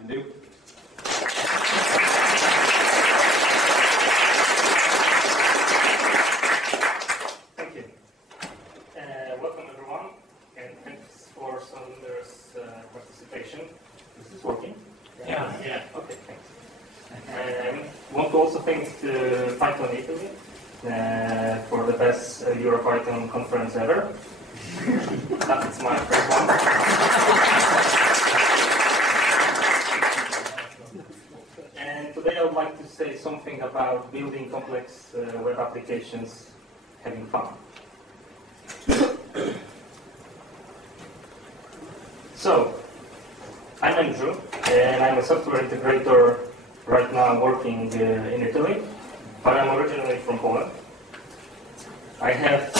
Can do. Thank you. Welcome everyone, and thanks for some numerous participation. Is this working? Yeah. Okay, thanks. Want to also thank Python Italy for the best EuroPython conference ever. That's my first one. And today I would like to say something about building complex web applications, having fun. So, I'm Andrew, and I'm a software integrator right now working in Italy, but I'm originally from Poland. I have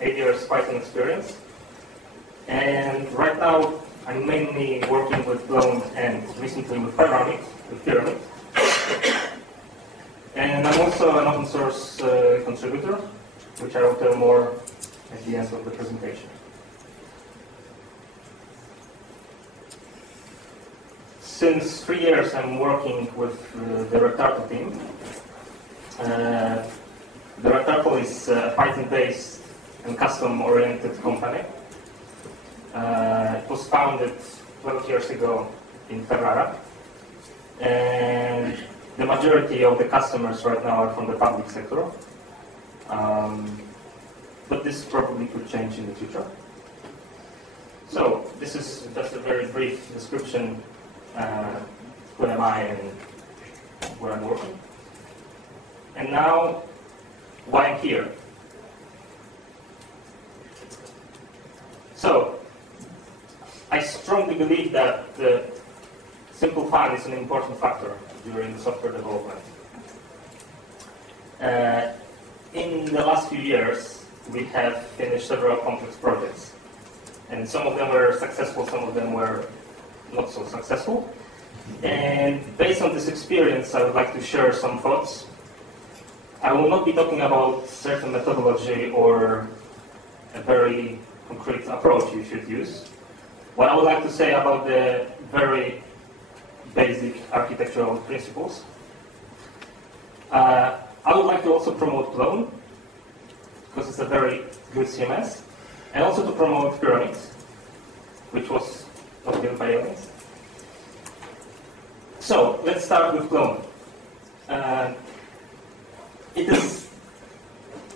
8 years Python experience, and right now I'm mainly working with Clone and recently with Pyramid. And I'm also an open source contributor, which I will tell more at the end of the presentation. Since 3 years I'm working with the Rectartle team. The Rectartle is a Python-based and custom-oriented company. It was founded 12 years ago in Ferrara. And the majority of the customers right now are from the public sector. But this probably could change in the future. So this is just a very brief description. Who am I and where I'm working. And now, why I'm here. So, I strongly believe that simple fun is an important factor during software development. In the last few years, we have finished several complex projects. And some of them were successful, some of them were not so successful. And based on this experience, I would like to share some thoughts. I will not be talking about certain methodology or a very concrete approach you should use. What I would like to say about the very basic architectural principles. I would like to also promote Clone, because it's a very good CMS, and also to promote Pyramid, which was not built by aliens. So, let's start with Clone. It is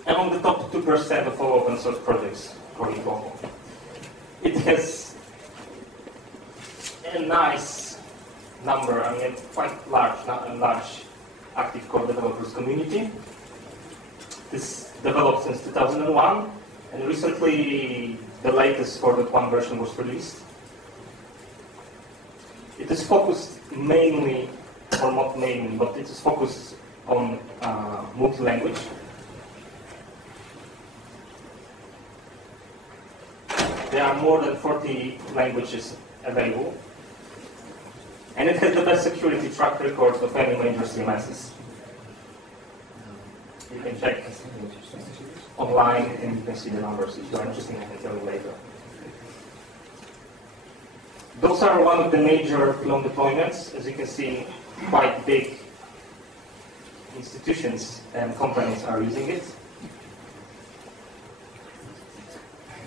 among the top 2% of all open source projects, according to Google. It has a nice number, I mean, quite large active core developers community. This developed since 2001, and recently the latest 4.1 version was released. It is focused mainly, or not mainly, but it is focused on multi-language. There are more than 40 languages available. And it has the best security track record of any major CMSs. You can check online and you can see the numbers. If you are interested, I can tell you later. Those are one of the major Clone deployments. As you can see, quite big institutions and companies are using it.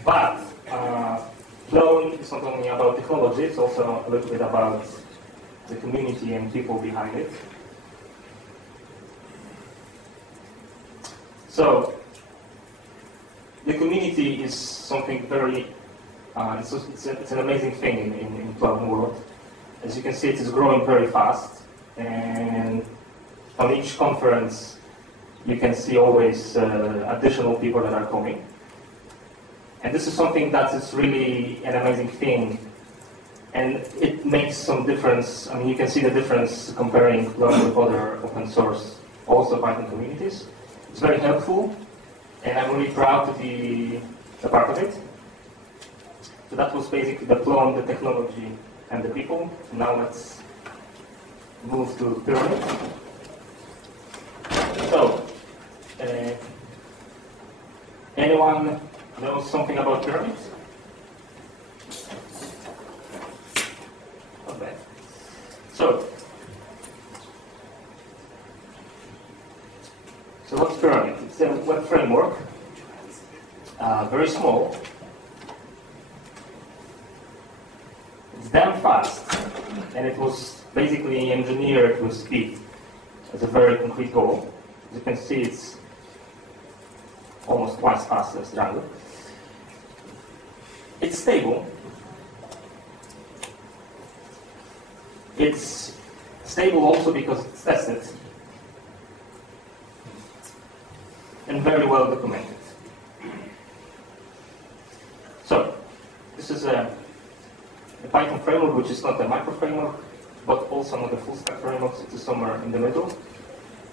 But Clone is not only about technology, it's also a little bit about the community and people behind it. So, the community is something very it's an amazing thing in Clone world. As you can see, it is growing very fast, and on each conference, you can see always additional people that are coming. And this is something that is really an amazing thing, and it makes some difference. I mean, you can see the difference comparing Clone with other open source, also Python communities. It's very helpful, and I'm really proud to be a part of it. So that was basically the Clone, the technology, and the people. Now let's move to Pyramid. So, anyone knows something about Pyramid? Not bad. So what's Pyramid? It's a web framework, very small. It's damn fast, and it was basically engineered with speed as a very concrete goal. As you can see, it's almost twice faster as Django. It's stable. It's stable also because it's tested and very well documented. So, this is a Python framework which is not a micro framework, but also not a full stack framework. It's somewhere in the middle,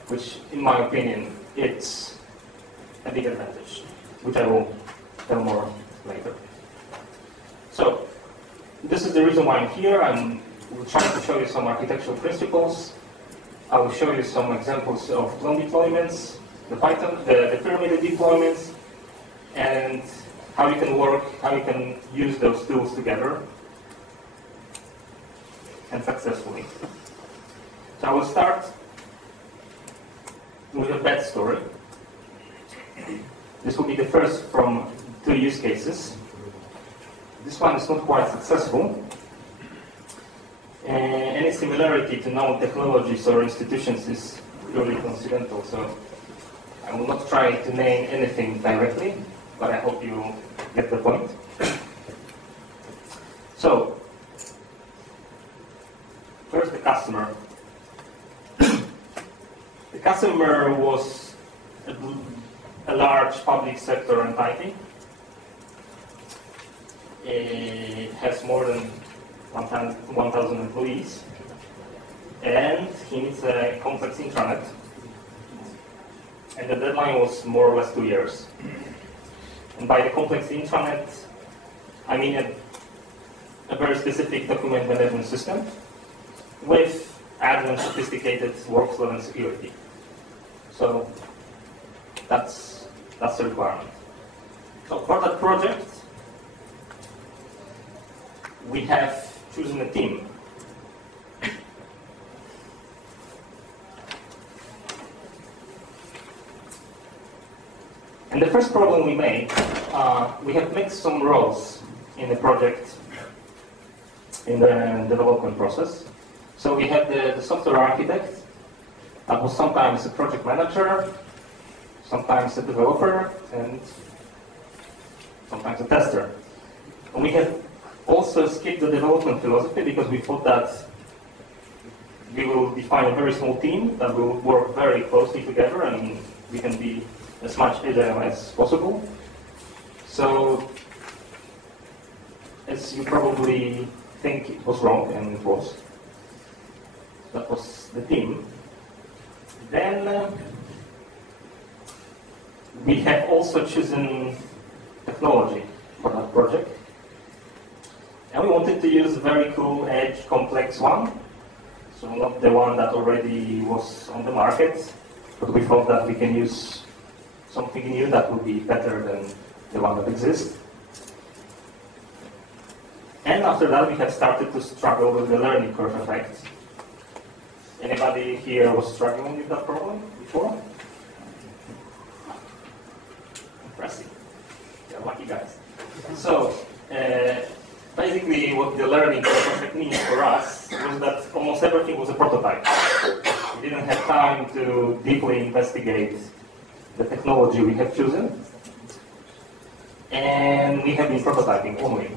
which, in my opinion, it's a big advantage, which I will tell more later. So, this is the reason why I'm here. I'm trying to show you some architectural principles. I will show you some examples of clone deployments, the pyramid deployments, and how you can work, how you can use those tools together and successfully. So I will start with a bad story. This will be the first from 2 use cases. This one is not quite successful. Any similarity to known technologies or institutions is purely coincidental, so I will not try to name anything directly, but I hope you get the point. So, first the customer. The customer was a large public sector entity. It has more than 1,000 employees, and he needs a complex intranet. And the deadline was more or less 2 years. And by the complex intranet, I mean a very specific document management system with added sophisticated workflow and security. So that's the requirement. So for that project, we have chosen a team. And the first problem we made, we have mixed some roles in the project, in the development process. So we had the software architect, that was sometimes a project manager, sometimes a developer, and sometimes a tester. And we have also skipped the development philosophy because we thought that we will define a very small team that will work very closely together and we can be as much agile as possible. So, as you probably think, it was wrong, and it was. That was the team. Then we have also chosen technology for that project. And we wanted to use a very cool, edge, complex one. So not the one that already was on the market, but we thought that we can use something new that would be better than the one that exists. And after that, we have started to struggle with the learning curve effect. Anybody here was struggling with that problem before? Impressive. You're lucky guys. So, basically what the learning curve effect means for us was that almost everything was a prototype. We didn't have time to deeply investigate the technology we have chosen, and we have been prototyping only.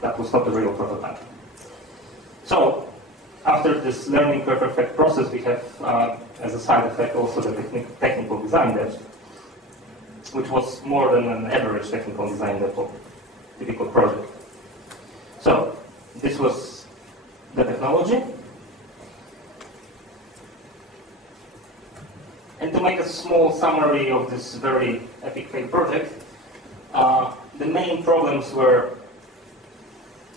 That was not a real prototype. So, after this learning curve effect process, we have, as a side effect, also the technical design dev, which was more than an average technical design dev of a typical project. So, this was the technology. And to make a small summary of this very epic fail project, the main problems were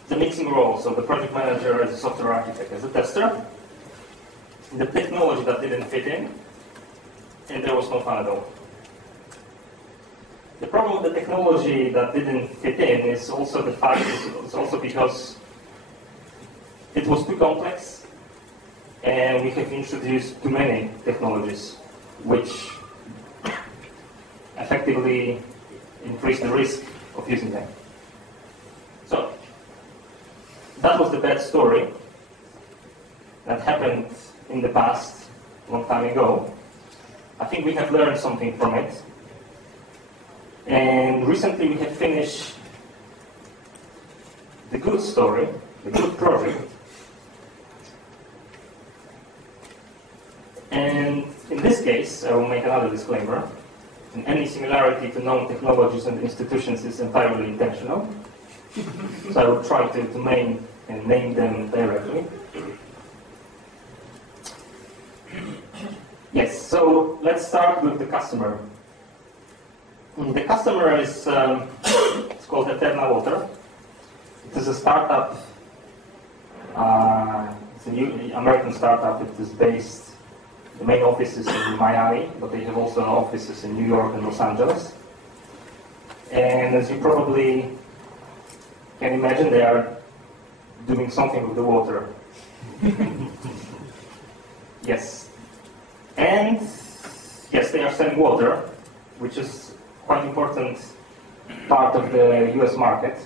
the mixing roles of the project manager as a software architect, as a tester, the technology that didn't fit in, and there was no fun at all. The problem with the technology that didn't fit in is also the fact it's also because it was too complex, and we have introduced too many technologies, which effectively increase the risk of using them. So, that was the bad story that happened in the past, a long time ago. I think we have learned something from it. And recently we have finished the good story, the good project. And in this case, I will make another disclaimer. And any similarity to known technologies and institutions is entirely intentional. So I will try to name them directly. Yes, so let's start with the customer. The customer is it's called Eterna Water. It is a startup. It's a new American startup. It is based. The main office is in Miami, but they have also offices in New York and Los Angeles. And as you probably can imagine, they are doing something with the water. Yes. And yes, they are selling water, which is quite important part of the US market.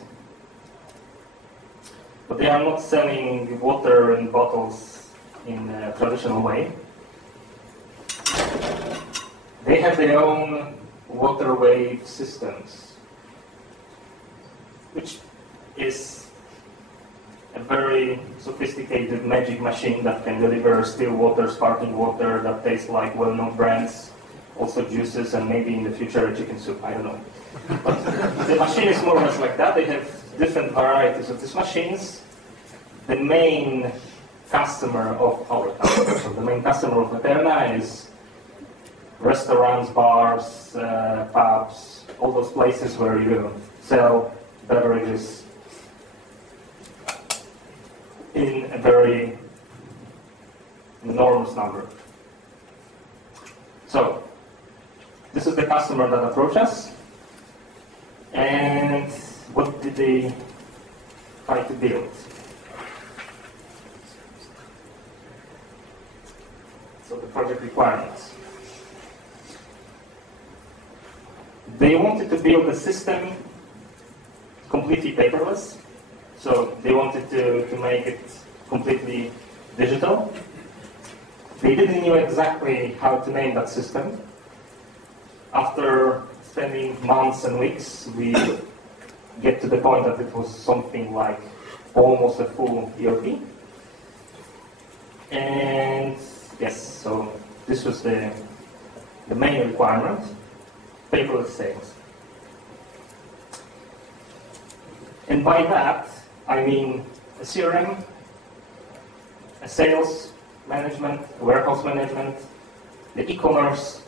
But they are not selling water in bottles in a traditional way. They have their own water wave systems, which is a very sophisticated magic machine that can deliver still water, sparkling water that tastes like well-known brands, also juices, and maybe in the future a chicken soup, I don't know. But the machine is more or less like that. They have different varieties of these machines. The main customer of our company, so the main customer of Eterna is restaurants, bars, pubs, all those places where you sell beverages in a very enormous number. So, this is the customer that approached us, and what did they try to build? So the project requirements. They wanted to build a system completely paperless. So they wanted to make it completely digital. They didn't know exactly how to name that system. After spending months and weeks, we get to the point that it was something like almost a full ERP. And yes, so this was the main requirement, paperless sales. And by that, I mean a CRM, a sales management, a warehouse management, the e-commerce,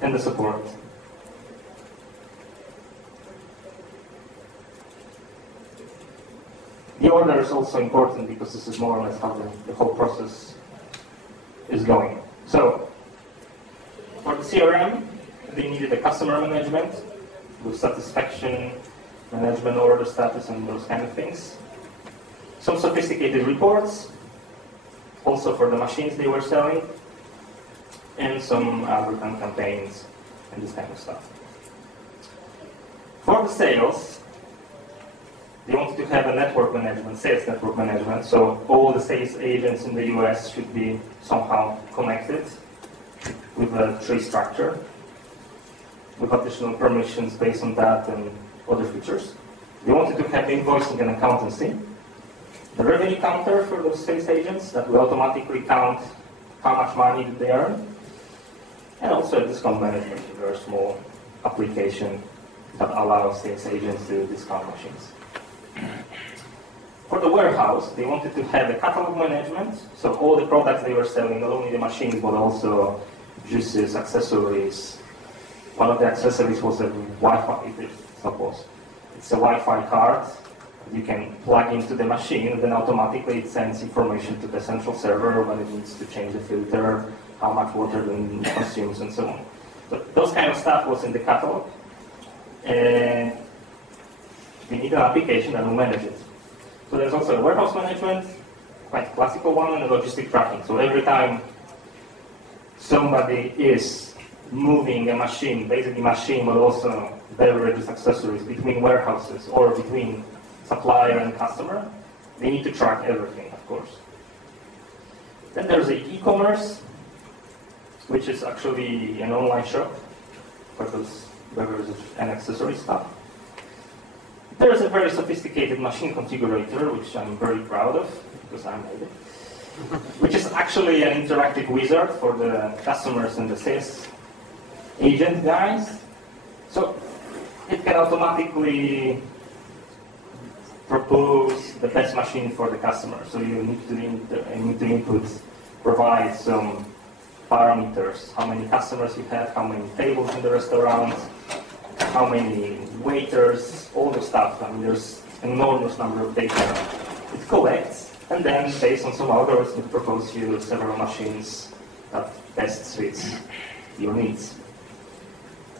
and the support. The order is also important because this is more or less how the whole process is going. So, for the CRM, they needed a customer management with satisfaction management, order status, and those kind of things. Some sophisticated reports, also for the machines they were selling, and some advertising campaigns and this kind of stuff. For the sales, they wanted to have a network management, sales network management, so all the sales agents in the US should be somehow connected with a tree structure, with additional permissions based on that and other features. They wanted to have invoicing and accountancy, the revenue counter for those sales agents that will automatically count how much money they earn, and also a discount management, a very small application that allows sales agents to discount machines. For the warehouse, they wanted to have a catalog management, so all the products they were selling, not only the machines, but also juices, accessories. One of the accessories was a Wi-Fi, suppose. It's a Wi-Fi card you can plug into the machine, and then automatically it sends information to the central server when it needs to change the filter, how much water it consumes, and so on. So those kind of stuff was in the catalog. And we need an application that will manage it. So there's also a warehouse management, quite classical one, and a logistic tracking. So every time somebody is moving a machine, basically machine, but also beverages, accessories between warehouses or between supplier and customer, they need to track everything, of course. Then there's the e-commerce, which is actually an online shop for those beverages and accessory stuff. There is a very sophisticated machine configurator, which I'm very proud of, because I made it, which is actually an interactive wizard for the customers and the sales agent guys. So it can automatically propose the best machine for the customer. So you need to input, provide some parameters, how many customers you have, how many tables in the restaurant, how many waiters, all the stuff. I mean, there's an enormous number of data it collects, and then based on some algorithm, it proposes you several machines that best suits your needs.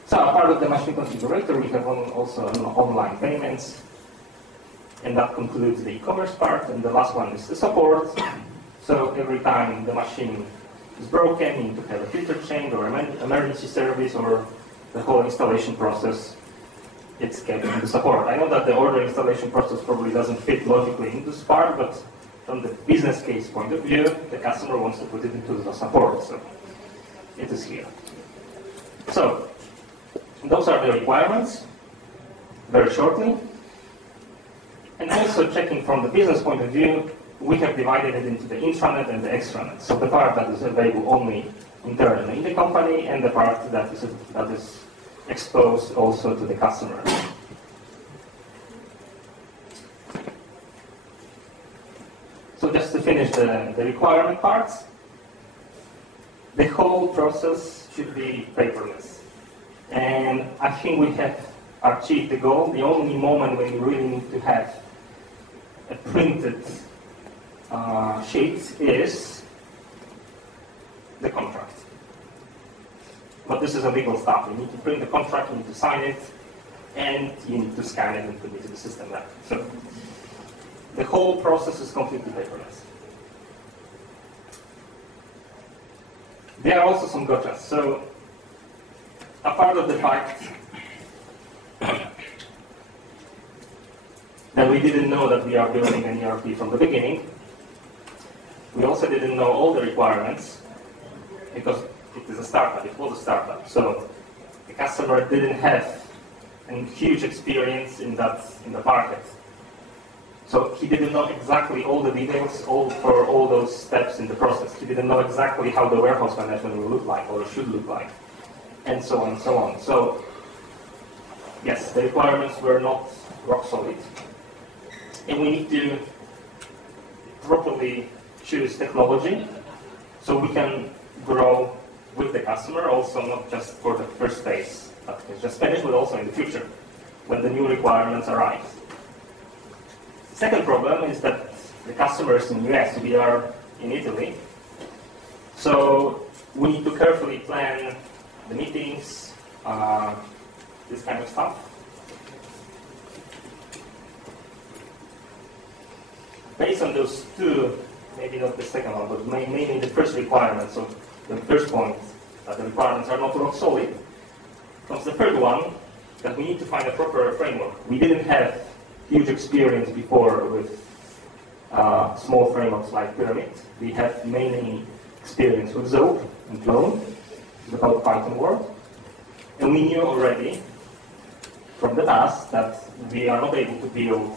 So a part of the machine configurator, we have also online payments, and that concludes the e-commerce part. And the last one is the support. So every time the machine is broken, you need to have a filter change or emergency service, or the whole installation process, it's kept in the support. I know that the order installation process probably doesn't fit logically into this part, but from the business case point of view, the customer wants to put it into the support, so it is here. So those are the requirements, very shortly. And also checking from the business point of view, we have divided it into the intranet and the extranet. So the part that is available only internally in the company, and the part that is exposed also to the customer. So just to finish the requirement parts, the whole process should be paperless. And I think we have achieved the goal. The only moment when you really need to have a printed sheet is the contract. But this is a legal stuff. You need to print the contract, you need to sign it, and you need to scan it and put it into the system there. So the whole process is completely paperless. There are also some gotchas. So apart of the fact that we didn't know that we are building an ERP from the beginning, we also didn't know all the requirements, because it is a startup, it was a startup. So the customer didn't have a huge experience in the market. So he didn't know exactly all the details for all those steps in the process. He didn't know exactly how the warehouse management will look like or should look like, and so on and so on. So yes, the requirements were not rock solid. And we need to properly choose technology so we can grow with the customer, also not just for the first phase that is just finished, but also in the future when the new requirements arise. The second problem is that the customers in the US, we are in Italy, so we need to carefully plan the meetings, this kind of stuff. Based on those two, maybe not the second one, but mainly the first requirement, so the first point, that the requirements are not rock solid, comes the third one, that we need to find a proper framework. We didn't have huge experience before with small frameworks like Pyramid. We had mainly experience with Zope and Clone, the whole Python world. And we knew already from the past that we are not able to build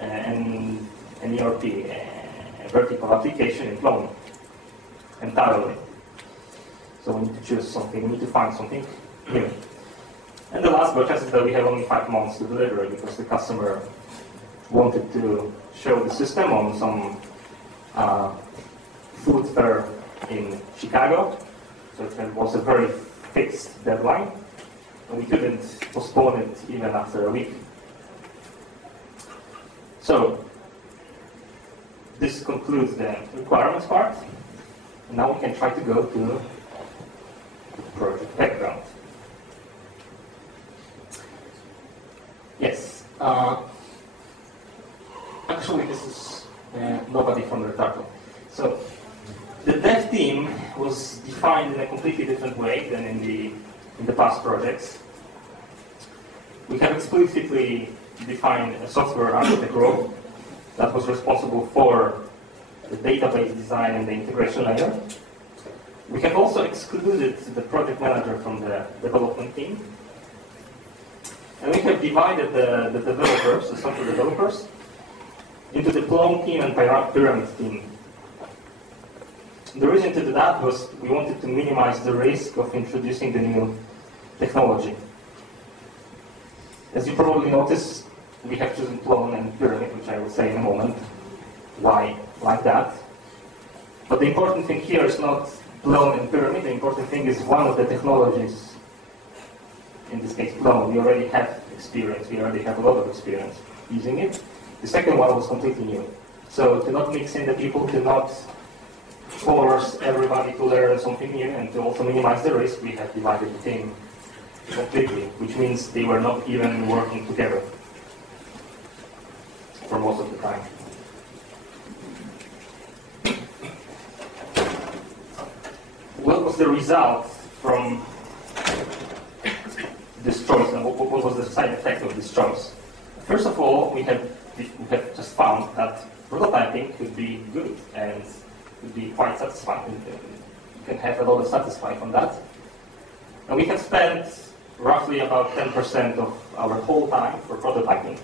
an ERP, a vertical application in Clone entirely. So we need to choose something, we need to find something new. And the last gotcha is that we have only 5 months to deliver it because the customer wanted to show the system on some food fair in Chicago. So it was a very fixed deadline, and we couldn't postpone it even after a week. So this concludes the requirements part. And now we can try to go to the project background. Yes. Actually, this is nobody from the title. So The dev team was defined in a completely different way than in the past projects. We have explicitly defined a software architect role that was responsible for the database design and the integration layer. We have also excluded the project manager from the development team. And we have divided the developers, the software developers, into the Plum team and Pyramid team. The reason to do that was we wanted to minimize the risk of introducing the new technology. As you probably noticed, we have chosen Plum and Pyramid, which I will say in a moment why like that. But the important thing here is not Plum and Pyramid. The important thing is one of the technologies, in this case Plum, we already have experience. We already have a lot of experience using it. The second one was completely new. So to not mix in the people, to not force everybody to learn something new, and to also minimize the risk, we have divided the team completely, which means they were not even working together for most of the time. What was the result from this choice, and what was the side effect of this choice? First of all, we have just found that prototyping could be good and could be quite satisfying. You can have a lot of satisfaction from that. And we have spent roughly about 10% of our whole time for prototyping.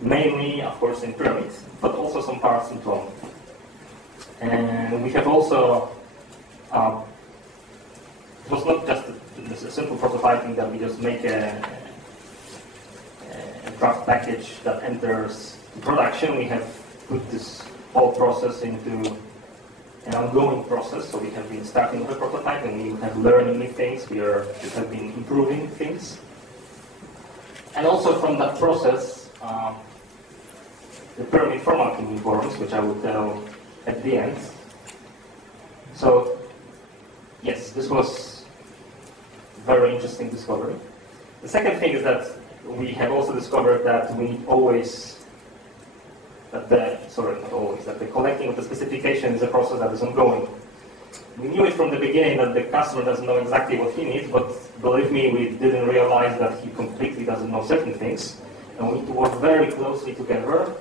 Mainly, of course, in Pyramid, but also some parts in Plum. And we have also, it was not just a simple prototyping that we just make a draft package that enters production. We have put this whole process into an ongoing process. So we have been starting with a prototype, and we have learning new things. We have been improving things. And also from that process, the Pyramid formatting informs, which I will tell at the end. So yes, this was a very interesting discovery. The second thing is that we have also discovered that we need always, that the collecting of the specification is a process that is ongoing. We knew it from the beginning that the customer doesn't know exactly what he needs, but believe me, we didn't realize that he completely doesn't know certain things. And we need to work very closely together.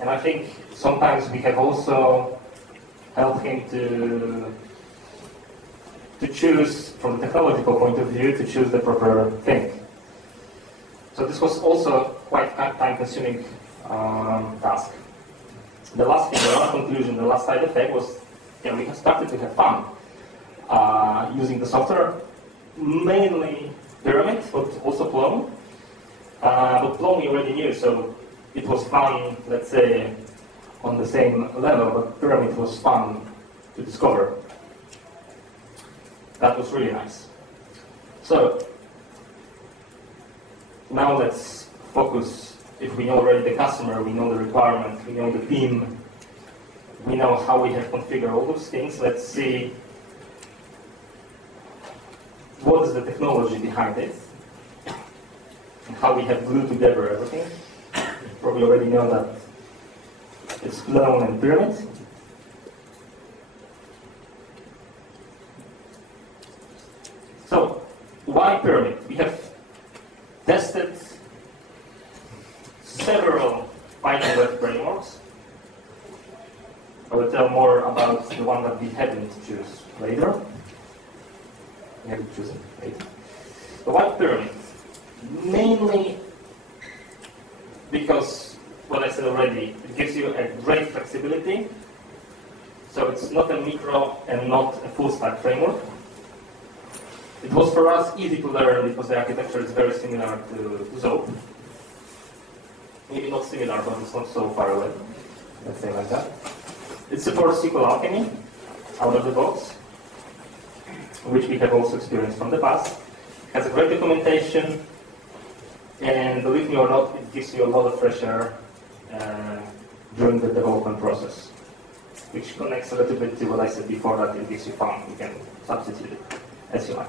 And I think sometimes we have also helped him to choose, from the technological point of view, to choose the proper thing. So this was also quite time-consuming task. The last thing, the last conclusion, the last side effect was, we have started to have fun using the software, mainly Pyramid, but also Plum. But Plum we already knew, so it was fun, let's say, on the same level, but Pyramid was fun to discover. That was really nice. So, now let's focus. If we know already the customer, we know the requirement, we know the team, we know how we have configured all those things, let's see what is the technology behind it, and how we have glued together everything. You probably already know that it's Plum and Pyramid. So, why Pyramid? We have tested several Python web frameworks. I will tell more about the one that we hadn't choose later. We haven't chosen later. So why Pyramid? Mainly because, what I said already, it gives you a great flexibility. So it's not a micro and not a full stack framework. It was for us easy to learn because the architecture is very similar to Zope. Maybe not similar, but it's not so far away. Let's say like that. It supports SQL Alchemy out of the box, which we have also experienced from the past. It has a great documentation, and believe me or not, it gives you a lot of fresh air during the development process, which connects a little bit to what I said before, that it gives you fun. You can substitute it as you like.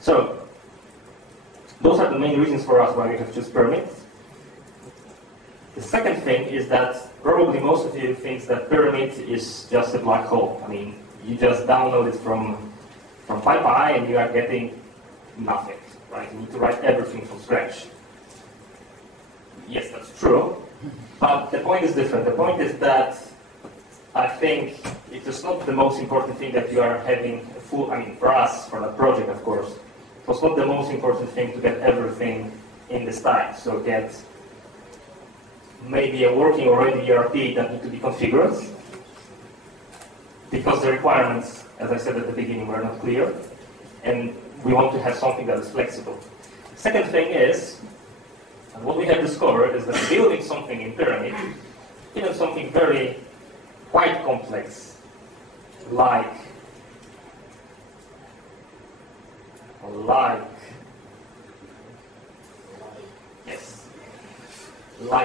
So, those are the main reasons for us why we have chosen Pyramid. The second thing is that probably most of you think that Pyramid is just a black hole. I mean, you just download it from PyPy and you are getting nothing, right? You need to write everything from scratch. Yes, that's true, but the point is different. The point is that I think it is not the most important thing that you are having a full, I mean, for us, for the project, of course, it was not the most important thing to get everything in the stack. So get maybe a working already ERP that need to be configured, because the requirements, as I said at the beginning, were not clear, and we want to have something that is flexible. Second thing is, and what we have discovered is that building something in Pyramid, even something very quite complex, like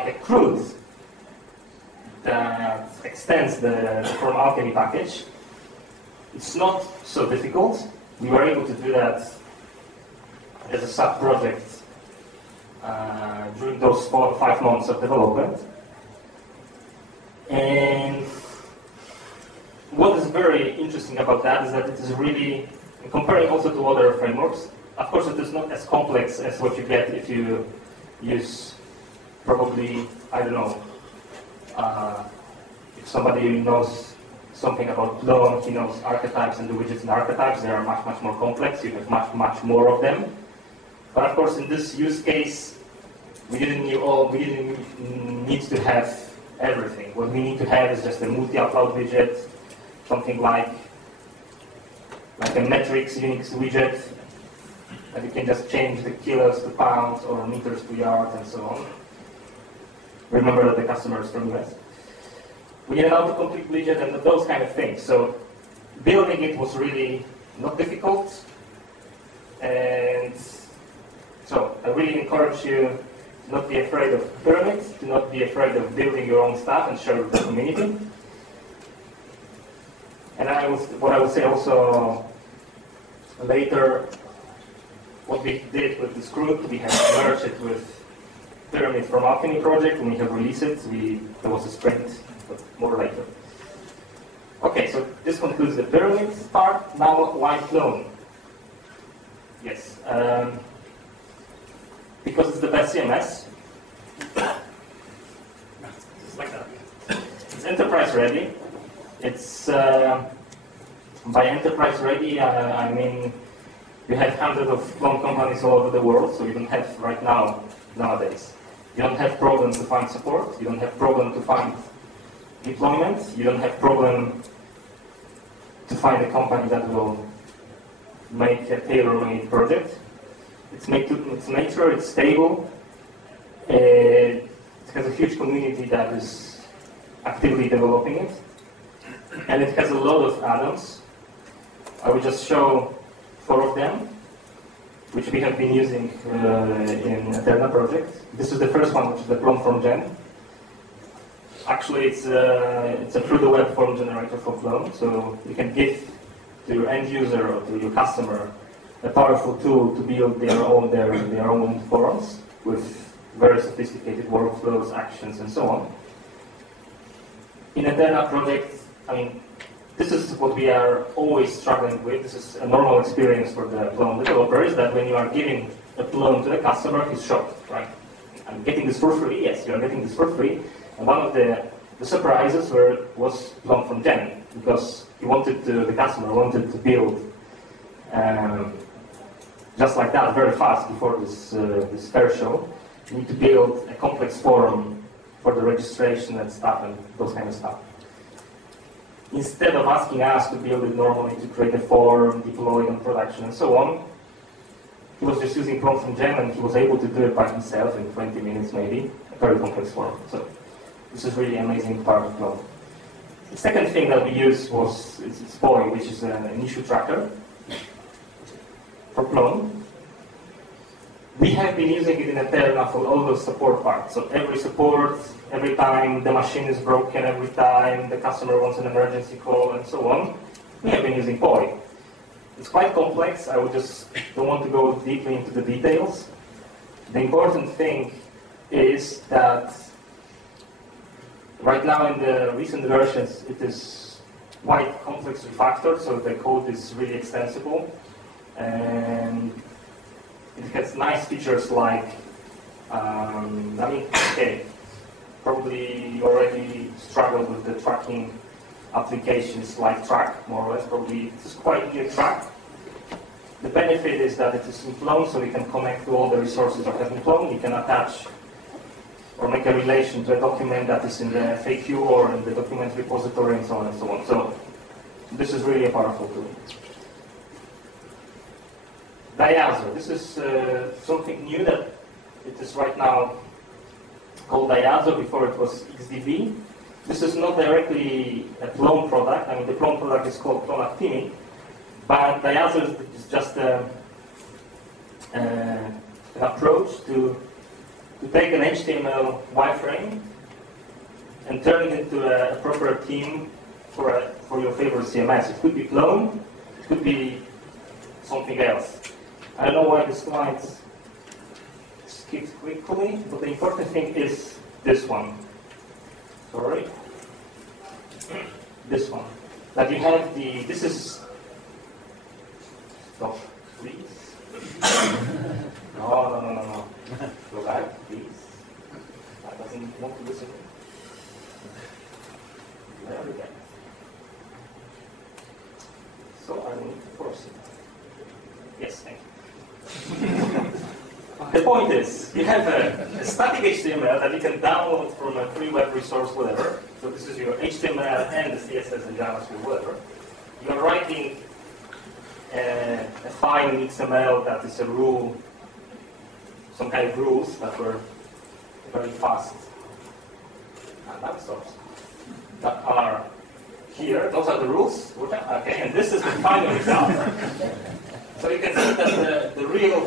a CRUD that extends the Form Alchemy package. It's not so difficult. We were able to do that as a sub-project during those 4 or 5 months of development. And what is very interesting about that is that it is really, comparing also to other frameworks, of course it is not as complex as what you get if you use probably, I don't know, if somebody knows something about Plone, he knows archetypes and the widgets and archetypes, they are much, much more complex, you have much, much more of them. But of course in this use case, we didn't need to have everything. What we need to have is just a multi-upload widget, something like a metrics Unix widget, that you can just change the kilos to pounds or meters to yards and so on. Remember that the customer is from US. We need an autocomplete widget and those kind of things. So building it was really not difficult. And so I really encourage you to not be afraid of pyramids, to not be afraid of building your own stuff and share with the community. And what I would say also later, what we did with this group, we have merged it with Pyramid from Alchemy project. When we have released it, there was a sprint, but more later. Okay, so this concludes the Pyramid part. Now, why Plone? Yes, because it's the best CMS. It's like that. It's enterprise ready. It's by enterprise ready, I mean you have hundreds of clone companies all over the world, so you don't have right now, nowadays. You don't have problem to find support, you don't have problem to find deployment, you don't have problem to find a company that will make a tailor-made project. It's mature, it's stable, it has a huge community that is actively developing it, and it has a lot of add-ons. I will just show 4 of them, which we have been using in Eterna project. This is the first one, which is the clone from Gen. Actually, it's a through the web form generator for clone, so you can give to your end user or to your customer a powerful tool to build their own forms with very sophisticated workflows, actions, and so on. In Eterna project, I mean, this is what we are always struggling with. This is a normal experience for the clone developers, that when you are giving a clone to the customer, he's shocked, right? I'm getting this for free. Yes, you are getting this for free. And one of the surprises was clone from Gen, because the customer wanted to build just like that, very fast before this fair show. You need to build a complex form for the registration and stuff and those kind of stuff. Instead of asking us to build it normally, to create a form, deploy it on production, and so on, he was just using prompts from Gen, and he was able to do it by himself in 20 minutes maybe, a very complex form. So this is really amazing part of Clone. The second thing that we used was POI, which is an issue tracker for Clone. We have been using it in Eterna for all those support parts. So every support, every time the machine is broken, every time the customer wants an emergency call, and so on, we have been using POI. It's quite complex. I don't want to go deeply into the details. The important thing is that Right now in the recent versions, it is quite complex refactored, so the code is really extensible. And it has nice features like, okay, probably you already struggled with the tracking applications like Track, more or less. Probably it is quite near Track. The benefit is that it is in clone, so we can connect to all the resources that have been cloned. We can attach or make a relation to a document that is in the FAQ or in the document repository and so on and so on. So this is really a powerful tool. Diazo. This is something new that it is right now called Diazo. Before it was XDB. This is not directly a clone product. I mean, the clone product is called Clone Actini, but Diazo is just an approach to take an HTML wireframe and turn it into a proper theme for your favorite CMS. It could be clone, it could be something else. I don't know why the slides skipped quickly, but the important thing is this one. Sorry. This one. That you have this is, stop, please. No. Go back, please. I doesn't want to listen. There we go. So I will need to force it. Yes, thank you. The point is, you have a static HTML that you can download from a free web resource, whatever. So this is your HTML and the CSS and JavaScript, whatever. You are writing a file in XML that is a rule, some kind of rules that were very fast. And that stops. That are here. Those are the rules. Okay, and this is the final result. So you can see that the real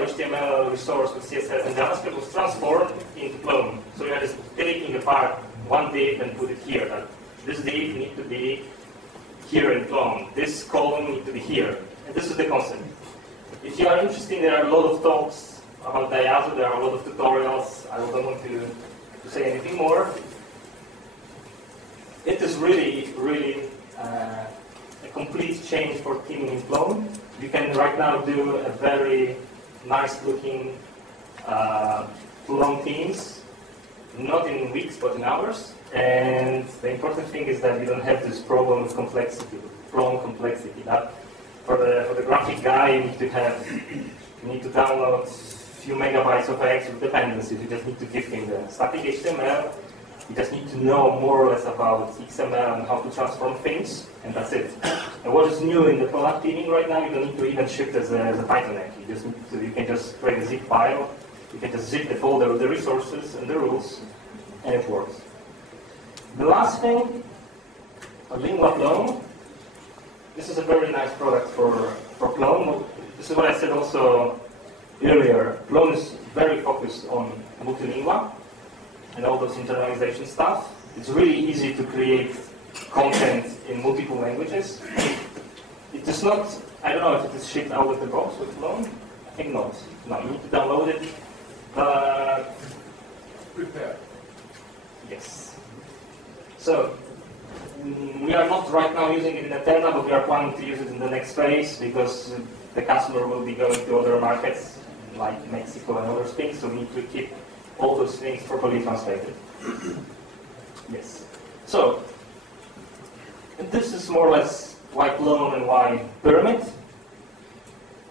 HTML resource with CSS and JavaScript was transformed into clone. So you are just taking apart one div and put it here. That this div needs to be here in clone. This column needs to be here. And this is the concept. If you are interested, there are a lot of talks about Diazo. There are a lot of tutorials. I don't want to say anything more. It is really a complete change for theming in clone. You can right now do a very nice looking clone themes, not in weeks but in hours. And the important thing is that you don't have this problem with complexity, clone complexity. That for the graphic guy, you need to download a few megabytes of extra dependencies. You just need to give him the static HTML. You just need to know more or less about XML and how to transform things, and that's it. And what is new in the product theming right now, you don't need to even ship as a Python egg. You can just create a zip file, you can just zip the folder with the resources and the rules, and it works. The last thing, Lingua Clone. This is a very nice product for clone. This is what I said also earlier. Clone is very focused on multilingua and all those internalization stuff. It's really easy to create content in multiple languages. It is not, I don't know if it is shipped out of the box with clone. I think not. No, you need to download it. But prepare. Yes. So we are not right now using it in Eterna, but we are planning to use it in the next phase because the customer will be going to other markets like Mexico and other things, so we need to keep all those things properly translated. Yes. So this is more or less why clone and why pyramid.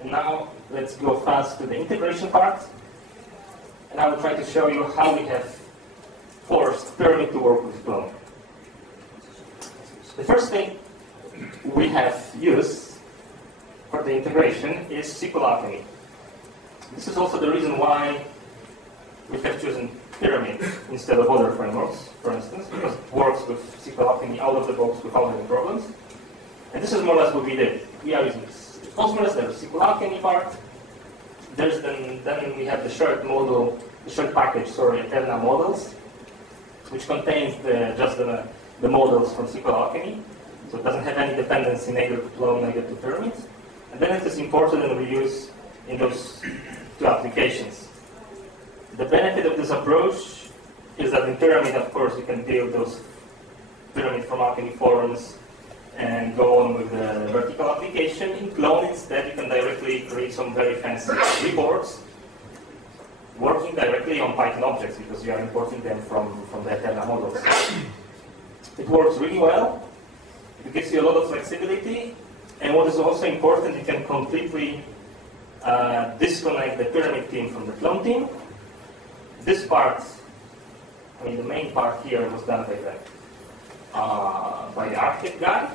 And now let's go fast to the integration part. And I will try to show you how we have forced pyramid to work with clone. The first thing we have used for the integration is SQL Alchemy. This is also the reason why we have chosen Pyramid instead of other frameworks, for instance, because it works with SQL Alchemy out of the box without any problems. And this is more or less what we did. We are using Postgres, there's SQL Alchemy part. There's then we have the shared model, the shared package, Eterna models, which contains just the models from SQL Alchemy. So it doesn't have any dependency neither to clone, neither to Pyramid. And then it is important that we use in those two applications. The benefit of this approach is that in Pyramid, of course, you can build those pyramid formatting forms and go on with the vertical application. In Clone, instead, you can directly create some very fancy reports working directly on Python objects because you are importing them from the Eterna models. It works really well. It gives you a lot of flexibility. And what is also important, you can completely disconnect the Pyramid team from the Clone team. This part, I mean, the main part here was done by the architect guy.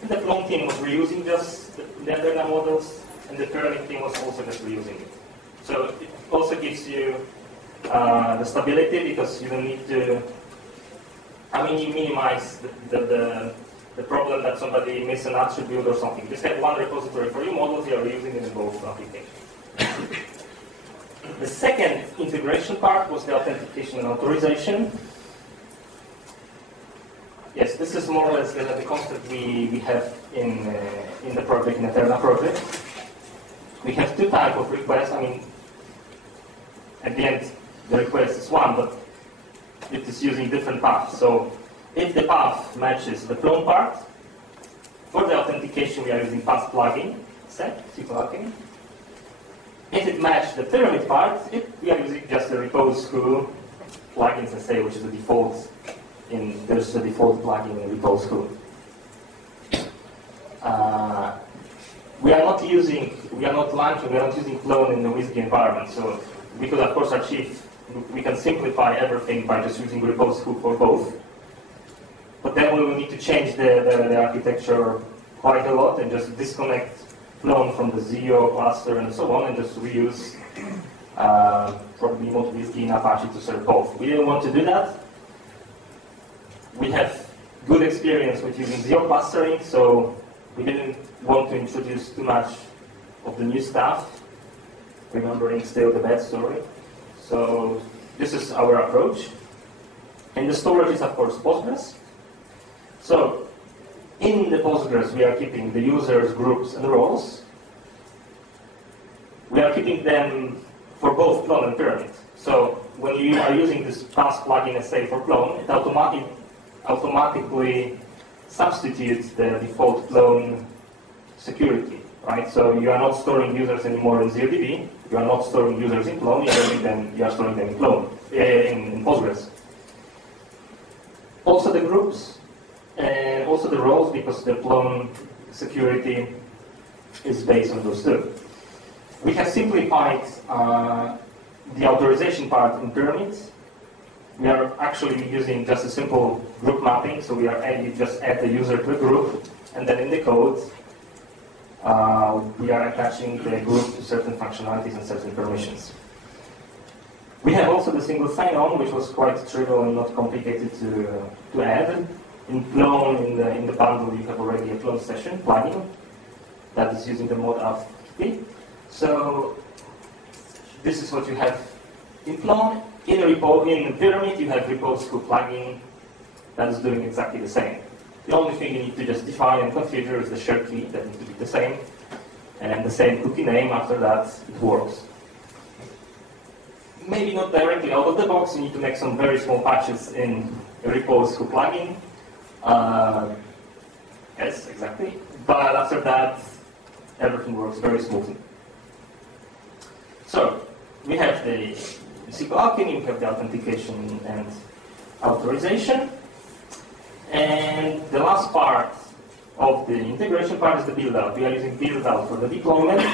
And the Clone team was reusing just the Eterna models, and the Pyramid team was also just reusing it. So it also gives you the stability because you don't need to, you minimize the problem that somebody missed an attribute or something. Just have one repository for your models, you are reusing it in both applications. The second integration part was the authentication and authorization. Yes, this is more or less the concept we have in the project, in the Eterna project. We have two types of requests. At the end, the request is one, but it is using different paths. So if the path matches the clone part, for the authentication we are using path plugin set, C plugin. If it matches the pyramid part, we are using just the repose who plugins, let's say, which is the default. There's a default plugin in repose who. We are not using clone in the WSGI environment, so we could of course we can simplify everything by just using repose who for both. But then we will need to change the architecture quite a lot and just disconnect clone from the Zio cluster and so on, and just reuse probably not WSGI in Apache to serve both. We didn't want to do that. We have good experience with using Zio clustering, so we didn't want to introduce too much of the new stuff, remembering still the bad story. So this is our approach. And the storage is, of course, Postgres. So in the Postgres, we are keeping the users, groups, and roles. We are keeping them for both clone and pyramid. So when you are using this path plugin, let's say, for clone, it automatically substitutes the default clone security, right? So you are not storing users anymore in ZeroDB. You are not storing users in clone. You are storing them in clone in Postgres. Also the groups and also the roles, because the clone security is based on those two. We have simplified the authorization part in pyramids. We are actually using just a simple group mapping, so you just add the user to a group, and then in the code, we are attaching the group to certain functionalities and certain permissions. We have also the single sign-on, which was quite trivial and not complicated to add. In clone, in the bundle, you have already a clone session plugin that is using the mod auth. So this is what you have in clone. In pyramid, you have repose who plugin that is doing exactly the same. The only thing you need to just define and configure is the share key that needs to be the same, and the same cookie name. After that, it works. Maybe not directly out of the box. You need to make some very small patches in repose who plugin. Yes, exactly. But after that, everything works very smoothly. So we have the SQL alchemy, we have the authentication and authorization. And the last part of the integration part is the build-out. We are using build-out for the deployment.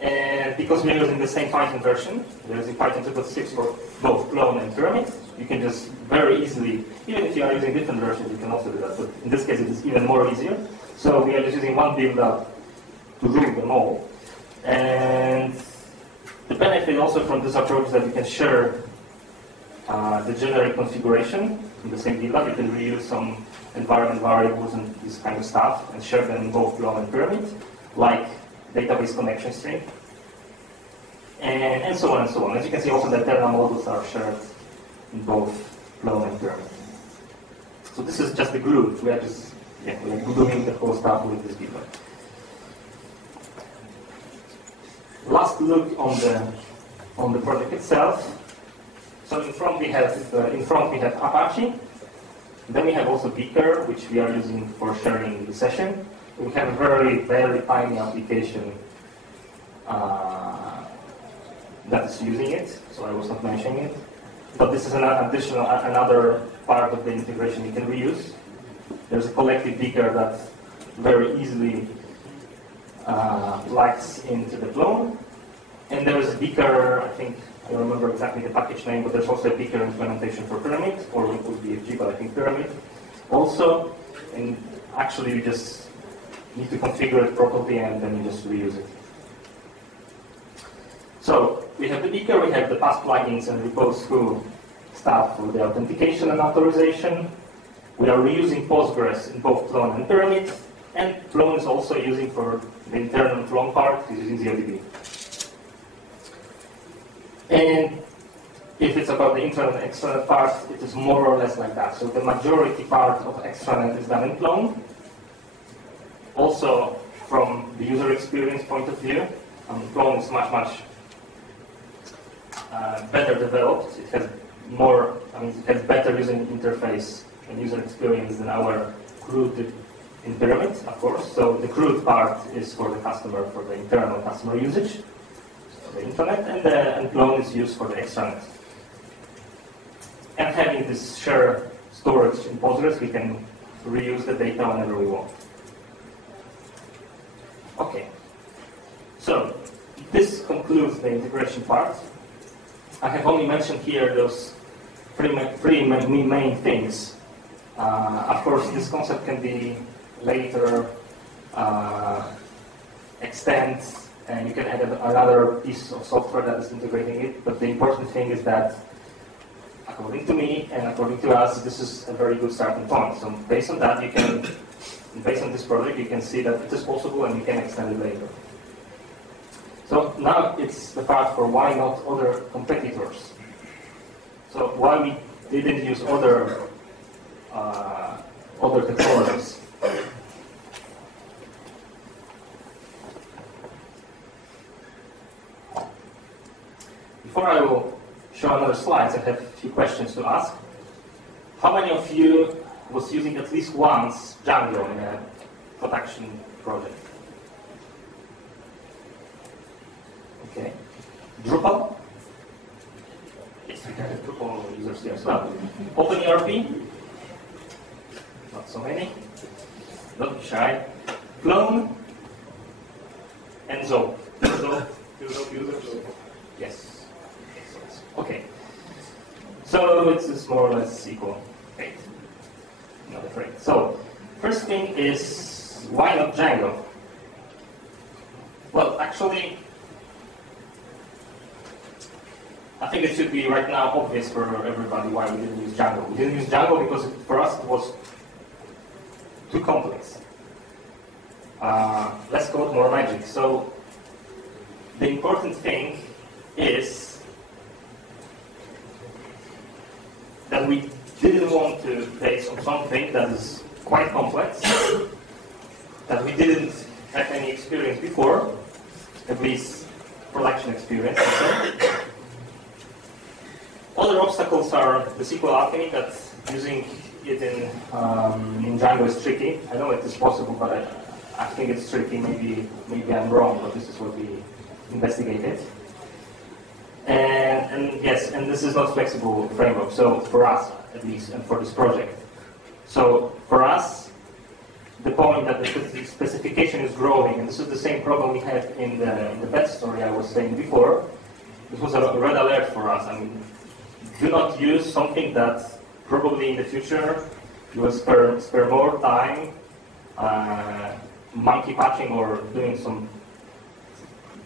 And because we are using the same Python version, we are using Python 2.6 for both clone and pyramid, you can just very easily, even if you are using different versions, you can also do that. But in this case, it is even more easier. So we are just using one build-out to rule them all. And the benefit also from this approach is that you can share the generic configuration in the same build-out. You can reuse some environment variables and this kind of stuff and share them in both clone and pyramid, like database connection string, and so on and so on. As you can see, also the Eterna models are shared in both clone and pyramid. So this is just the glue. We are just gluing the whole stuff with this build. Last look on the project itself. So in front we have Apache. Then we have also Beaker, which we are using for sharing the session. We have a very, very tiny application that is using it, so I was not mentioning it. But this is another part of the integration you can reuse. There's a collective Beaker that very easily plugs into the clone. And there is a Beaker, I think, I don't remember exactly the package name, but there's also a Beaker implementation for Pyramid, or it would be BFG, but I think Pyramid also. And actually you just need to configure it properly and then you just reuse it. So we have the Beaker, we have the past plugins and repose.sco stuff for the authentication and authorization. We are reusing Postgres in both clone and Pyramid, and clone is also using for the internal clone part, is using ZODB. And if it's about the internal and external part, it is more or less like that. So the majority part of extranet is done in clone. Also, from the user experience point of view, clone is much better developed. It has more, it has better user interface and user experience than our crude in Pyramid, of course. So the crude part is for the customer, for the internal customer usage, for the intranet, and clone is used for the extranet. And having this shared storage in Postgres, we can reuse the data whenever we want. Okay, so this concludes the integration part. I have only mentioned here those three main things. Of course, this concept can be later extended, and you can add another piece of software that is integrating it. But the important thing is that, according to me and according to us, this is a very good starting point. So based on that, you can, based on this project, you can see that it is possible and you can extend it later. So now it's the part for why not other competitors. So why we didn't use other technologies. Before I will show another slides, I have a few questions to ask. How many of you was using at least once Django in a production project? Okay. Drupal? Yes, we have Drupal users here as well. OpenERP? Not so many. Don't be shy. Clone? And Zope. Zope users? Yes. Okay. So it's more or less equal fate. Not afraid. So, first thing is, why not Django? Well, actually, I think it should be right now obvious for everybody why we didn't use Django. We didn't use Django because for us it was too complex. Less code, more magic. So the important thing is that we didn't want to base on something that is quite complex, that we didn't have any experience before, at least production experience. Other obstacles are the SQL alchemy, that using it in Django is tricky. I know it is possible, but I think it's tricky. Maybe I'm wrong, but this is what we investigated. And yes, and this is not flexible framework. So for us, at least, and for this project. So for us, the point that the specification is growing, and this is the same problem we had in the bed story I was saying before. This was a red alert for us. I mean, do not use something that probably in the future you will spare more time monkey patching or doing some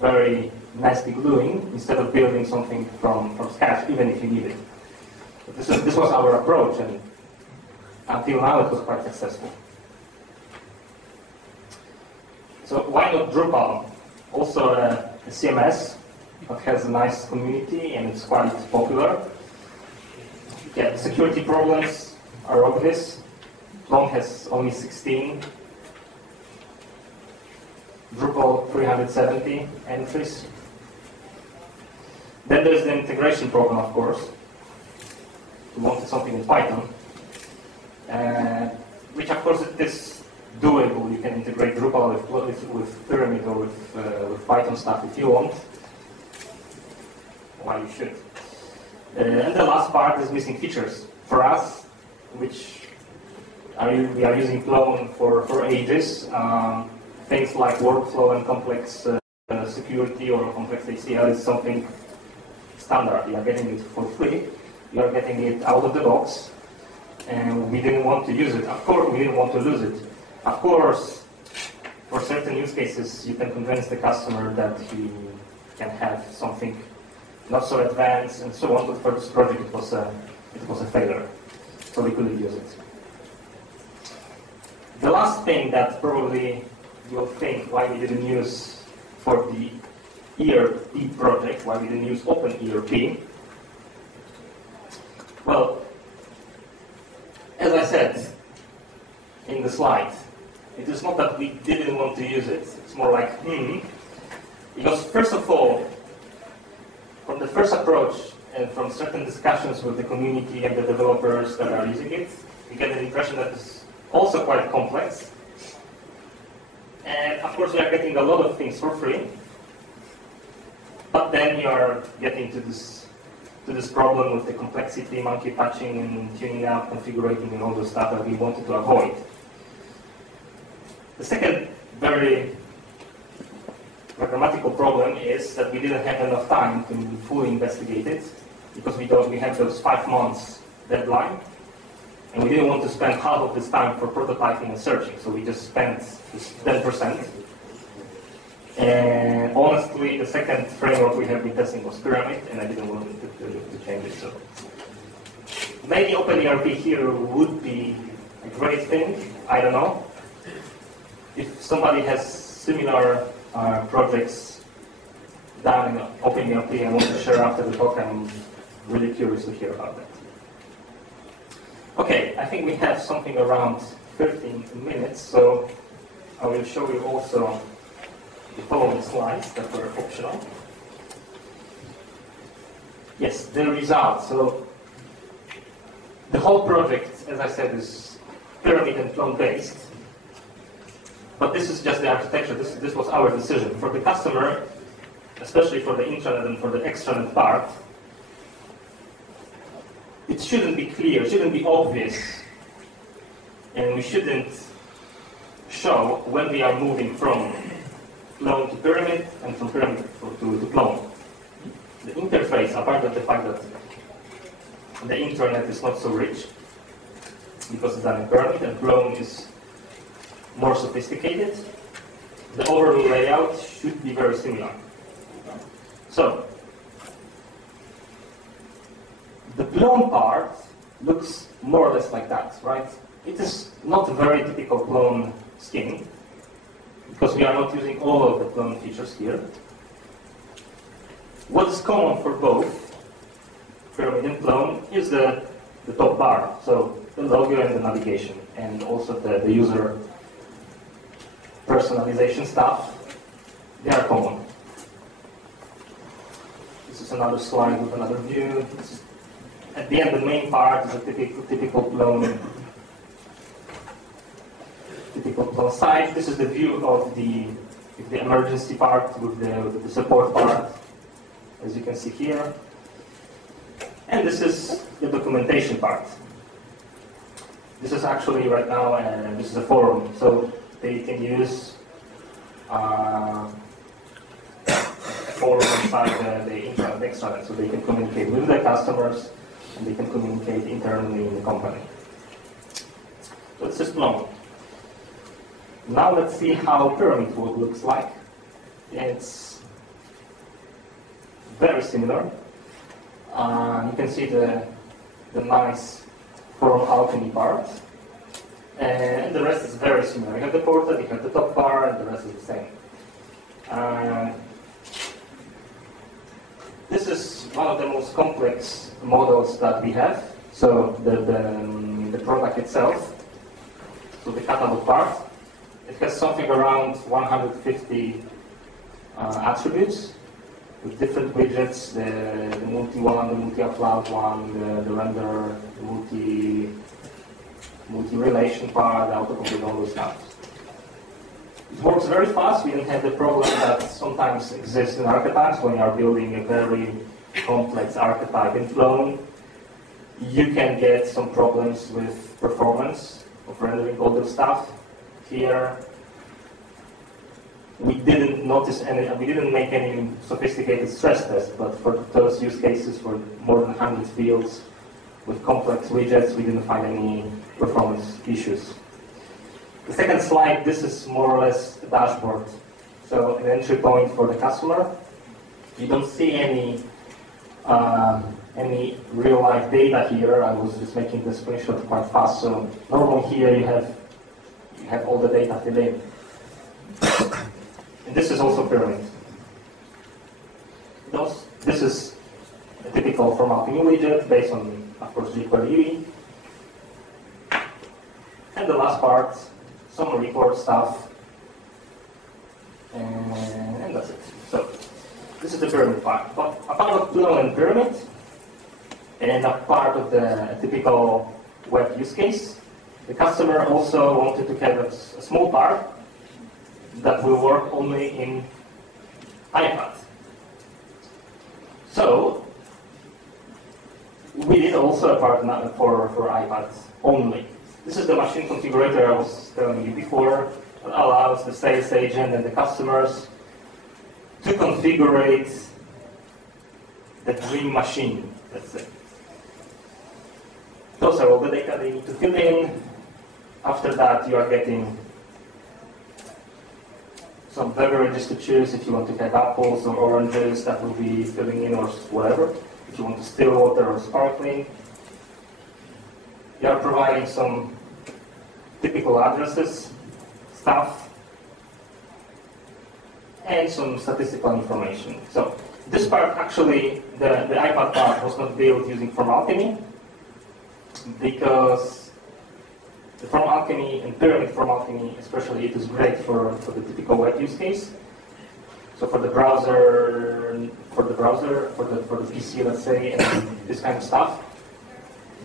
very nasty gluing instead of building something from scratch, even if you need it. But this was our approach, and until now it was quite successful. So why not Drupal? Also a CMS that has a nice community and it's quite popular. Yeah, the security problems are obvious. Clone has only 16. Drupal 370 entries. Then there's the integration problem, of course. we wanted something in Python, which of course it is doable. You can integrate Drupal with Pyramid or with Python stuff if you want. Why you should. And the last part is missing features. For us, which we are using Clone for ages, things like workflow and complex security or complex HCL is something standard. You are getting it for free. You are getting it out of the box. And we didn't want to use it. Of course, we didn't want to lose it. Of course, for certain use cases, you can convince the customer that he can have something not so advanced and so on. But for this project, it was a failure, so we couldn't use it. The last thing that probably you'll think why we didn't use for the ERP project, why we didn't use Open ERP. Well, as I said in the slide, it is not that we didn't want to use it. It's more like, because first of all, from the first approach and from certain discussions with the community and the developers that are using it, you get the impression that it's also quite complex. And of course, we are getting a lot of things for free. But then you are getting to this problem with the complexity, monkey patching, and tuning out, configuring, and all the stuff that we wanted to avoid. The second very programmatical problem is that we didn't have enough time to fully investigate it, because we have those 5 months deadline, and we didn't want to spend half of this time for prototyping and searching, so we just spent this 10%. And honestly, the second framework we have been testing was Pyramid, and I didn't want to change it. So maybe OpenERP here would be a great thing. I don't know. If somebody has similar projects done in OpenERP and want to share after the talk, I'm really curious to hear about that. Okay, I think we have something around 13 minutes, so I will show you also the following slides that were optional. Yes, the results. So the whole project, as I said, is Pyramid and Clone based. But this is just the architecture. This was our decision. For the customer, especially for the intranet and for the extranet part, it shouldn't be clear, it shouldn't be obvious, and we shouldn't show when we are moving from Clone to Pyramid and from Pyramid to Clone. The interface, apart from the fact that the intranet is not so rich, because it's done in Pyramid, and Clone is more sophisticated, the overall layout should be very similar. So, the Clone part looks more or less like that, right? It is not a very typical Clone scheme, because we are not using all of the Clone features here. What is common for both Pyramid and Clone is the top bar, so the logo and the navigation, and also the user personalization stuff. They are common. This is another slide with another view. At the end, the main part is a typical Clone site. This is the view of the emergency part with the support part, as you can see here. And this is the documentation part. This is actually right now, this is a forum, so they can use a forum inside the intranet, extranet, so they can communicate with their customers and they can communicate internally in the company. So it's just Clone. Now let's see how Pyramid looks like. It's very similar. You can see the nice forum alchemy part. And the rest is very similar. You have the portal, you have the top bar, and the rest is the same. This is one of the most complex models that we have. So the product itself, so the catalog part, it has something around 150 attributes. with different widgets, the multi-one, the multi-upload one, the render, the multi-relation part, the autocomplete, all those stuff. It works very fast. We didn't have the problem that sometimes exists in archetypes when you are building a very complex archetype in Flown. You can get some problems with performance of rendering all the stuff. Here, we didn't make any sophisticated stress tests, but for those use cases for more than 100 fields with complex widgets, we didn't find any performance issues. The second slide, this is more or less a dashboard. So an entry point for the customer. You don't see any real-life data here. I was just making the screenshot quite fast. So normally here you have all the data filled in. And this is also pyramid. This is a typical from Alchemy widget based on, of course, jQuery. And the last part, some report stuff, and that's it. So this is the pyramid part. But a part of Flown and pyramid, and a part of the typical web use case, the customer also wanted to have a small part that will work only in iPad. So we did also a part for iPad only. This is the machine configurator I was telling you before. That allows the sales agent and the customers to configure the dream machine, let's say. Those are all the data they need to fill in. After that, you are getting some beverages to choose. If you want to have apples or oranges, that will be filling in, or whatever. If you want to still water or sparkling. You are providing some typical addresses, stuff, and some statistical information. So this part, actually, the iPad part was not built using From Alchemy, because the From Alchemy and Pyramid From Alchemy, especially, it is great for the typical web use case. So for the browser, for the PC, let's say, and this kind of stuff.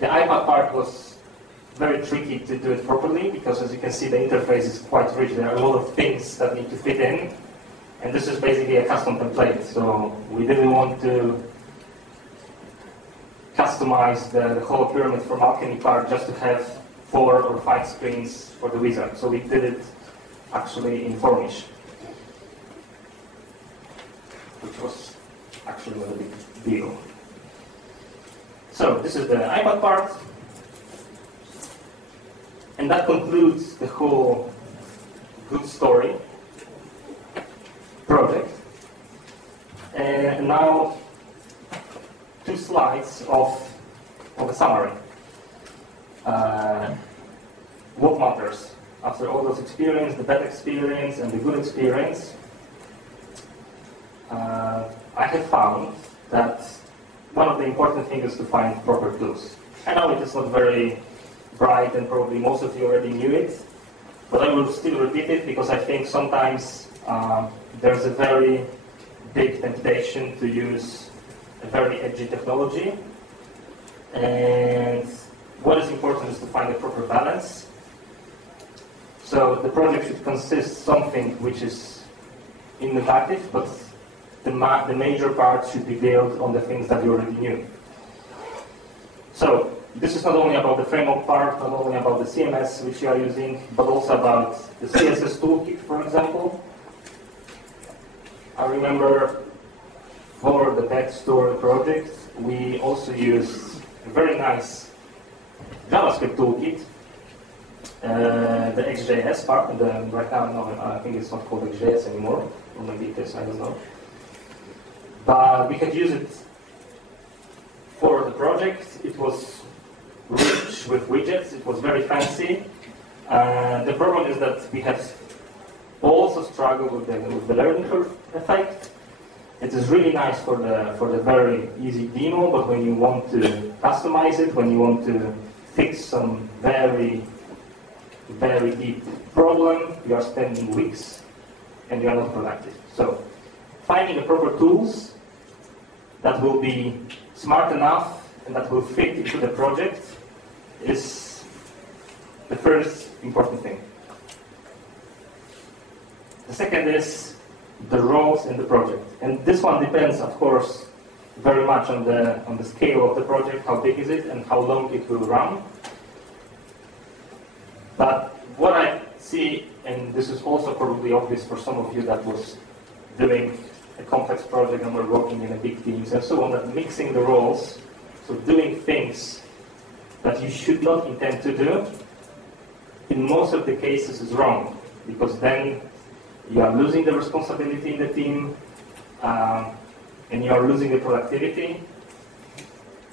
The iPad part was very tricky to do it properly, because as you can see, the interface is quite rich. There are a lot of things that need to fit in, and this is basically a custom template. So we didn't want to customize the whole Pyramid From Alchemy part just to have 4 or 5 screens for the wizard. So we did it actually in Formish, which was actually not a big deal. So this is the iPad part, and that concludes the whole good story project. And now 2 slides of a summary. What matters after all those experience, the bad experience and the good experience? I have found that one of the important things is to find proper tools. I know it is not very bright, and probably most of you already knew it, but I will still repeat it, because I think sometimes there's a very big temptation to use a very edgy technology, and what is important is to find a proper balance. So the project should consist something which is innovative, but the major part should be built on the things that you already knew. So this is not only about the framework part, not only about the CMS which you are using, but also about the CSS toolkit, for example. I remember for the pet store project, we also used a very nice JavaScript toolkit, the XJS part, and right now, no, I think it's not called XJS anymore, or maybe it is, I don't know. But we could use it for the project. It was rich with widgets, it was very fancy. The problem is that we have also struggled with the learning curve effect. It is really nice for the very easy demo, but when you want to customize it, when you want to fix some very, very deep problem, you are spending weeks and you are not productive. So finding the proper tools that will be smart enough and that will fit into the project is the first important thing. The second is the roles in the project. And this one depends, of course, very much on the scale of the project, how big is it, and how long it will run. But what I see, and this is also probably obvious for some of you that was doing a complex project and were working in a big teams and so on, that mixing the roles, so doing things that you should not intend to do, in most of the cases is wrong, because then you are losing the responsibility in the team, and you are losing the productivity.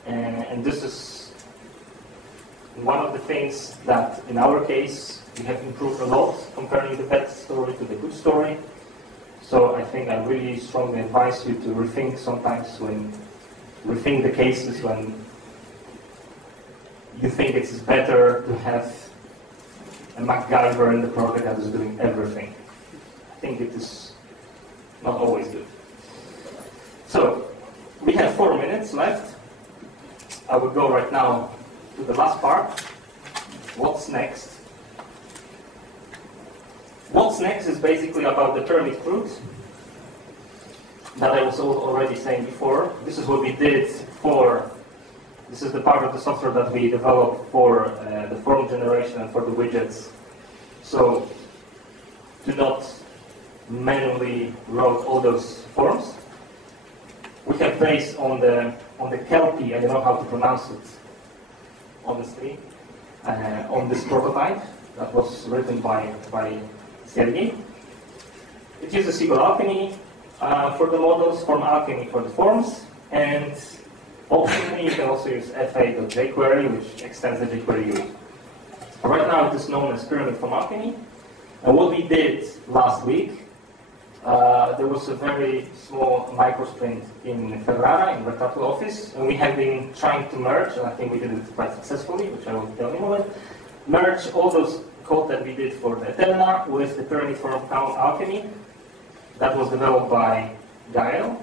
And this is one of the things that, in our case, we have improved a lot, comparing the bad story to the good story. So I think I really strongly advise you to rethink sometimes rethink the cases when you think it's better to have a MacGyver in the project that is doing everything. I think it is not always good. So, we have 4 minutes left. I will go right now to the last part. What's next? What's next is basically about the pyramid fruit that I was already saying before. This is what we did this is the part of the software that we developed for the form generation and for the widgets. So, do not manually wrote all those forms. We have based on the Kelpie, I don't know how to pronounce it, honestly, on this prototype that was written by Sergey. It uses SQL Alchemy for the models, Form Alchemy for the forms, and optionally you can also use fa.jQuery, which extends the jQuery use. Right now it is known as Pyramid Form Alchemy. And what we did last week, there was a very small micro sprint in Ferrara, in the Ravioli office, and we have been trying to merge, and I think we did it quite successfully, which I will tell you in a moment, merge all those code that we did for the Eterna with the Pyramid Form Alchemy that was developed by Gael,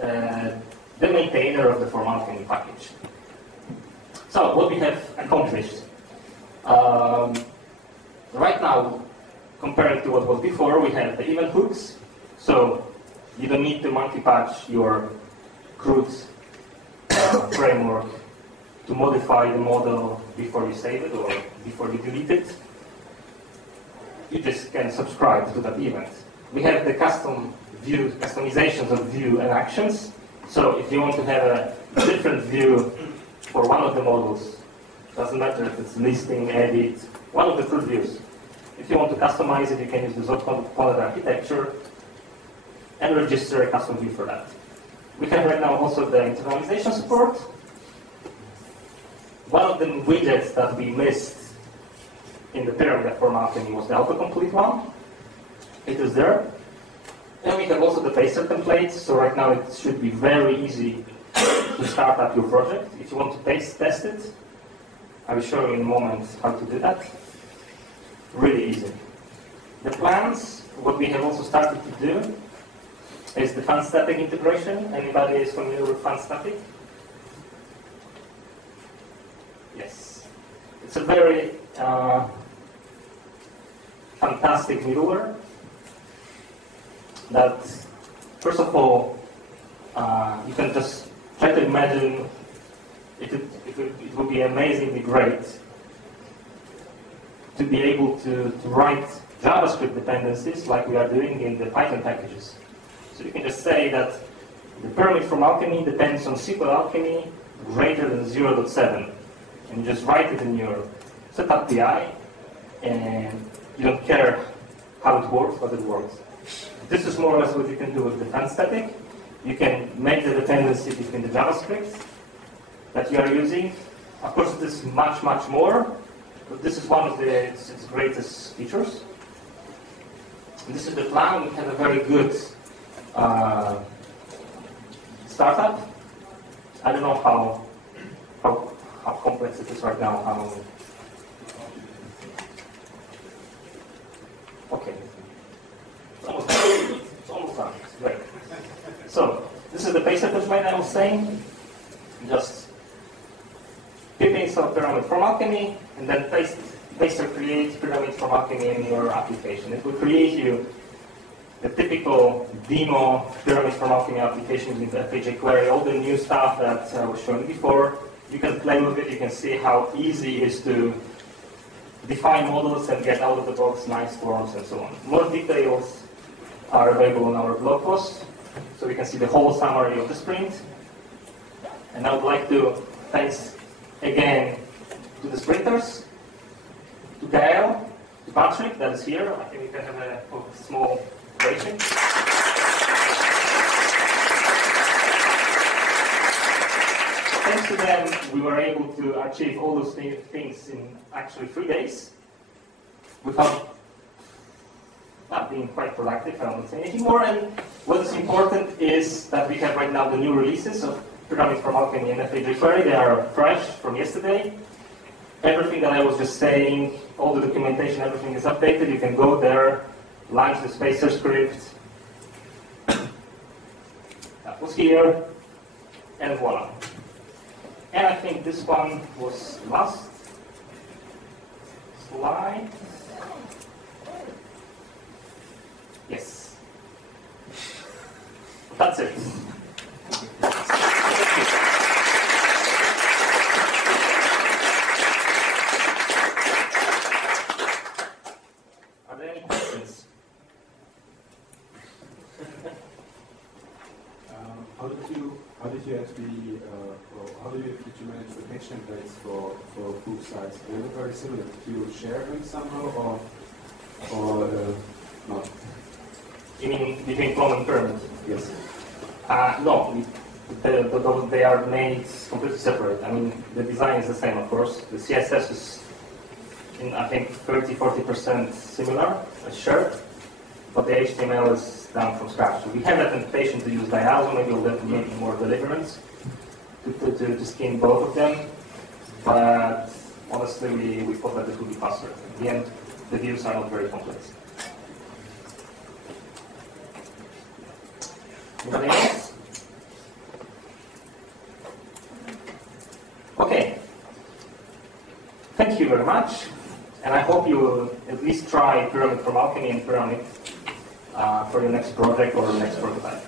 the maintainer of the Form Alchemy package. So, what we have accomplished. Right now, compared to what was before, we have the event hooks, so you don't need to multi-patch your CRUD framework to modify the model before you save it or before you delete it. You just can subscribe to that event. We have the customizations of view and actions, so if you want to have a different view for one of the models, doesn't matter if it's listing, edit, one of the CRUD views. If you want to customize it, you can use the Zod component architecture and register a custom view for that. We have right now also the internalization support. One of the widgets that we missed in the pyramid Form Alchemy was the autocomplete one. It is there. And we have also the paster templates, so right now it should be very easy to start up your project. If you want to test it, I will show you in a moment how to do that. Really easy. The plans, what we have also started to do is the fun static integration. Anybody is familiar with fun static? Yes. It's a very fantastic middleware that, first of all, you can just try to imagine it would be amazingly great to be able to write JavaScript dependencies like we are doing in the Python packages. So you can just say that the pyramid from Alchemy depends on SQL Alchemy greater than 0.7. And you just write it in your setup PI, and you don't care how it works, but it works. This is more or less what you can do with the fun static. You can make the dependency between the JavaScript that you are using. Of course, it is much, much more. But this is one of its greatest features. And this is the plan. We have a very good startup. I don't know how complex it is right now. Okay. It's almost done. It's great. So, this is the pacer just like I was saying, just pipping some pyramid from alchemy, and then paste or create pyramid from alchemy in your application. It will create you the typical demo pyramid from alchemy application with the FAJ query, all the new stuff that I was showing before. You can play with it, you can see how easy it is to define models and get out of the box nice forms and so on. More details are available on our blog post, so we can see the whole summary of the sprint. And I would like to thanks again to the sprinters, to Gael, to Patrick that is here. I think we can have a small ovation. Thanks to them, we were able to achieve all those things in actually 3 days without being quite productive. I won't say anything more. And what is important is that we have right now the new releases of Pyramid from Alchemy and FAJ Query. They are fresh from yesterday. Everything that I was just saying, all the documentation, everything is updated. You can go there, launch the spacer script. That was here, and voila. And I think this one was last slide. Yes. That's it. Are there any questions? How did you manage the page templates for proof sites? They look very similar. Do you share them somehow or not? You mean between clone and pyramid? Yes. No, they are made completely separate. I mean, the design is the same, of course. The CSS is, I think, 30-40% similar, shared, but the HTML is done from scratch. So we have that temptation to use diagonal, maybe we'll make more deliverance to skin both of them, but honestly, we thought that it would be faster. In the end, the views are not very complex. Anybody else? Okay. Thank you very much, and I hope you will at least try Pyramid from Alchemy and Pyramid for your next project or next prototype.